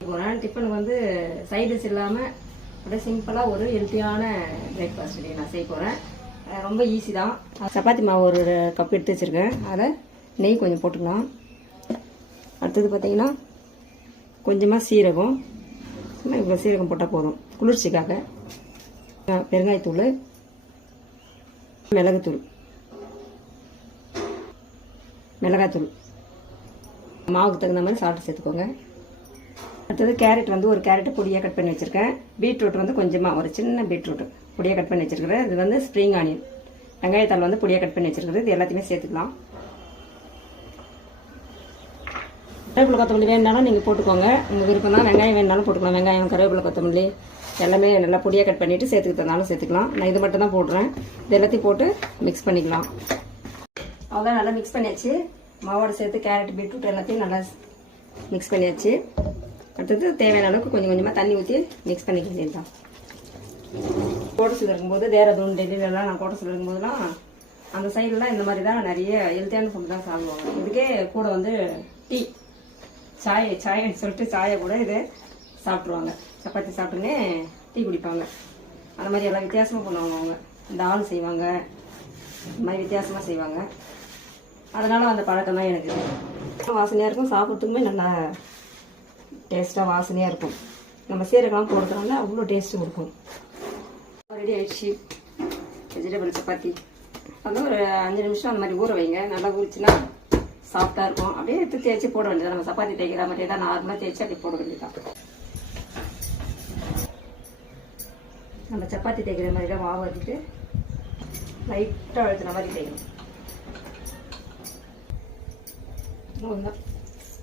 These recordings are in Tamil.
போகிறேன். டிஃபனுக்கு வந்து சைடிஷ் இல்லாமல் அப்படியே சிம்பிளாக ஒரு ஹெல்த்தியான பிரேக்ஃபாஸ்ட் நான் செய்ய போகிறேன். ரொம்ப ஈஸி தான். சப்பாத்தி மாவு ஒரு கப் எடுத்து வச்சுருக்கேன். அதை நெய் கொஞ்சம் போட்டுக்கலாம். அடுத்தது பார்த்திங்கன்னா கொஞ்சமாக சீரகம், சும்மா இவ்வளோ சீரகம் போட்டால் போதும். குளிர்ச்சிக்காக பெருங்காயத்தூள், மிளகுத்தூள், மிளகாத்தூள், மாவுக்கு தகுந்த மாதிரி சால்ட் சேர்த்துக்கோங்க. அடுத்தது கேரட் வந்து ஒரு கேரட்டு பொடியாக கட் பண்ணி வச்சுருக்கேன். பீட்ரூட் வந்து கொஞ்சமாக ஒரு சின்ன பீட்ரூட் பொடியாக கட் பண்ணி வச்சுருக்கிறேன். இது வந்து ஸ்ப்ரிங் ஆனியன், வெங்காயத்தாள் வந்து பொடியாக கட் பண்ணி வச்சுருக்குறது. இது எல்லாத்தையுமே சேர்த்துக்கலாம். கருவேப்பிலை கொத்தமல்லி வேணுனாலும் நீங்கள் போட்டுக்கோங்க, உங்கள் விருப்பம் தான். வெங்காயம் வேணுனாலும் போட்டுக்கலாம். வெங்காயம், கருவேப்பிலை, கொத்தமல்லி எல்லாமே நல்லா பொடியாக கட் பண்ணிவிட்டு சேர்த்துக்கிட்டதுனாலும் சேர்த்துக்கலாம். நான் இது மட்டும் தான் போடுறேன். இது எல்லாத்தையும் போட்டு மிக்ஸ் பண்ணிக்கலாம். அவ்வளோதான், நல்லா மிக்ஸ் பண்ணியாச்சு. மாவோட சேர்த்து கேரட், பீட்ரூட் எல்லாத்தையும் நல்லா மிக்ஸ் பண்ணியாச்சு. அடுத்தது தேவையான அளவுக்கு கொஞ்சம் கொஞ்சமாக தண்ணி ஊற்றி மிக்ஸ் பண்ணிக்க வேண்டியதுதான். கோட்டஸில் இருக்கும்போது தேரதூன், டெல்லியிலலாம் நான் கோட்டஸில் இருக்கும்போதுலாம் அந்த சைட்லாம் இந்த மாதிரி தான் நிறைய ஹெல்த்தியான ஃபுட் தான் சாப்பிடுவாங்க. இதுக்கே கூட வந்து டீ, சாயன்னு சொல்லிட்டு சாயை கூட இதை சாப்பிட்ருவாங்க. சப்பாத்தி சாப்பிட்டுன்னே டீ குடிப்பாங்க. அந்த மாதிரி எல்லாம் வித்தியாசமாக பண்ணுவாங்க. அவங்க தால் செய்வாங்க, இந்த மாதிரி வித்தியாசமாக செய்வாங்க. அதனால் அந்த பழக்கம் தான் எனக்கு வாசனையாக இருக்கும். சாப்பிட்றதுக்குமே நல்லா டேஸ்ட்டாக வாசனையாக இருக்கும். நம்ம சீரகம்லாம் போடுறதுனால அவ்வளோ டேஸ்ட்டு கொடுக்கும். ரெடி ஆயிடுச்சு வெஜிடபிள் சப்பாத்தி. வந்து ஒரு 5 நிமிஷம் அந்த மாதிரி ஊற வைங்க. நல்லா ஊறிச்சுன்னா சாஃப்டாக இருக்கும். அப்படியே எடுத்து தேய்ச்சி போட வேண்டியதான். நம்ம சப்பாத்தி தேய்க்கிற மாதிரியே தான் நார்மலாக தேய்ச்சி அப்படி போட வேண்டியதான். நம்ம சப்பாத்தி தேய்க்கிற மாதிரி தான் மாவு வச்சுட்டு லைட்டாக அழுத்தின மாதிரி தேய்க்கணும்.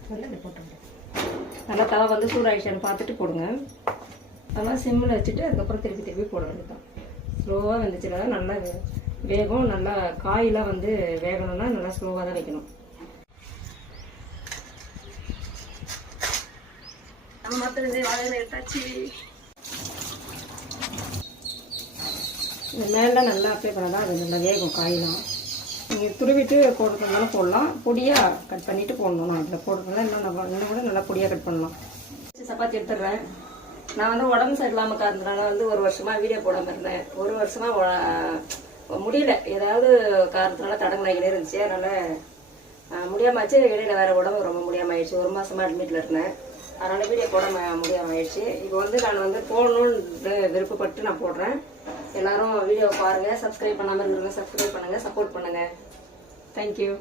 நல்லா போட்டு நல்லா தவா வந்து சூடாகிடுச்சான்னு பார்த்துட்டு போடுங்க. அதெல்லாம் சிம்மில் வச்சுட்டு அதுக்கப்புறம் திருப்பி போட வேண்டியதான். ஸ்லோவாக வெந்துச்சுன்னா நல்லா வேகும். நல்லா காயெல்லாம் வந்து வேகணும்னா நல்லா ஸ்லோவாக தான் வைக்கணும். நம்ம மற்ற வாழையில எடுத்தாச்சு. இந்த மேலே நல்லா அப்ளை பண்ணாதான் அது நல்லா வேகும். காயெல்லாம் நீங்கள் துருவிட்டு போடுறதுனால போடலாம், பொடியாக கட் பண்ணிவிட்டு போடணும். நான் அதில் போடுறதுனால இன்னும் கூட நல்லா பொடியாக கட் பண்ணலாம். சப்பாத்தி எடுத்துடுறேன். நான் வந்து உடம்பு சரியில்லாமல் இருந்ததுனால வந்து ஒரு வருஷமாக வீடியோ போடாமல் இருந்தேன். ஒரு வருஷமாக முடியல, ஏதாவது காரணத்தினால தடங்கலாகிட்டே இருந்துச்சு. அதனால் முடியாமச்சு. இடையில வேறு உடம்பு ரொம்ப முடியாமல் ஆயிடுச்சு. ஒரு மாதமாக அட்மிட்டில் இருந்தேன். அதனால் வீடியோ போட முடியாமல் ஆயிடுச்சு. இப்போ வந்து நான் வந்து போடணுன்னு விருப்பப்பட்டு நான் போடுறேன். எல்லாரும் வீடியோ பாருங்கள். சப்ஸ்கிரைப் பண்ணாமல் இருந்துருங்க, சப்ஸ்கிரைப் பண்ணுங்கள், சப்போர்ட் பண்ணுங்கள். தேங்க்யூ.